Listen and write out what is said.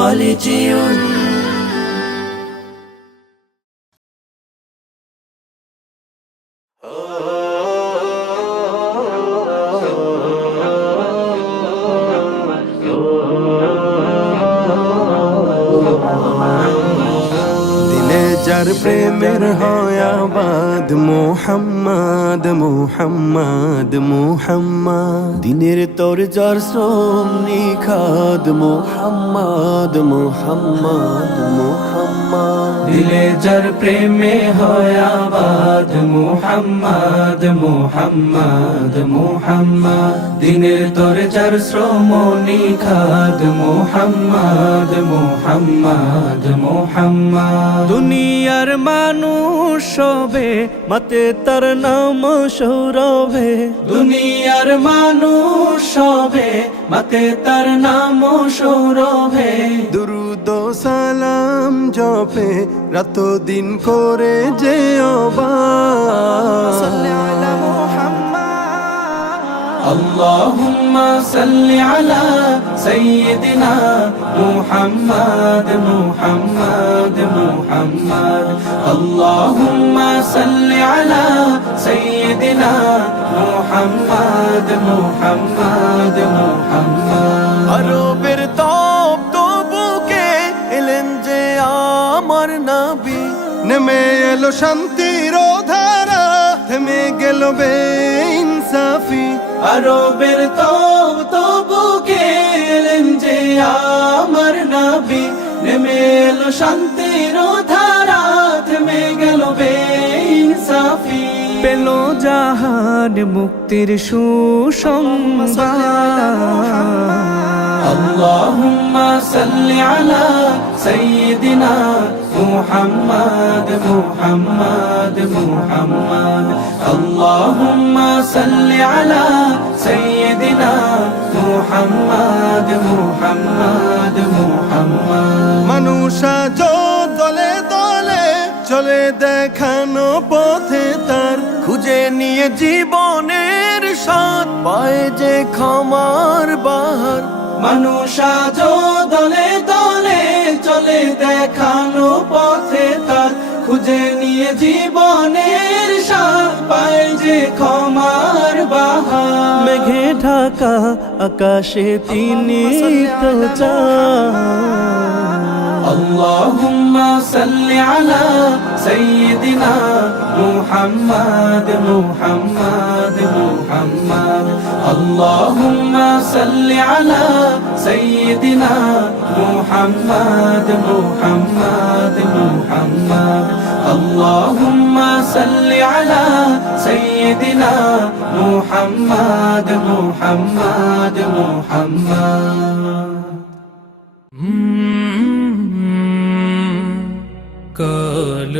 خالدون যার প্রেমের হয় আবাদ মোহাম্মদ মোহাম্মদ মোহাম্মদ দিনের তোর যার শ্রম নিখাদ মোহাম্মদ মোহাম্মদ মোহাম্মদ দিলে যার প্রেমে হয় আবাদ মুহাম্মদ মুহাম্মদ মুহাম্মদ দিনের তোর যার শ্রম নিখাদ মুহাম্মদ মুহাম্মদ মুহাম্মদ দুনিয়ার মানুষ সবে মতে তার নাম সৌরভে দুনিয়ার মানুষ সবে মতে তার নাম সৌরভে দুরুদ ও সালাম জপে রাত দিন করে যে اللهم صل على سيدنا محمد محمد محمد اللهم صل على سيدنا محمد محمد محمد আরবের তপ্ত বুকে এলেন যে আমার নবী নেমে এলো শান্তির ধারা থেমে গেল বেইনসাফি আরবের বুকে এলেন যে আমার নবী নেমে এলো শান্তির ধারা থেমে গেল বেইনসাফি পেল জাহান মুক্তির সুসংবাদ اللهم صل على سيدنا محمد محمد محمد اللهم صل على سيدنا محمد محمد محمد মানুষা দলে দলে চলে দেখানো পথে তার খুঁজে নিয়ে জীবনের স্বাদ পায় যে ক্ষমার বাহার মানুষ আজ দলে দলে চলে দেখানো পথে তার খুঁজে নিয়ে জীবনের স্বাদ পায় যে ক্ষমার বাহার মেঘে ঢাকা আকাশে তিনি তো চাঁদ اللهم صل على سيدنا محمد محمد محمد اللهم صل على سيدنا محمد محمد محمد اللهم صل على سيدنا محمد محمد محمد কাল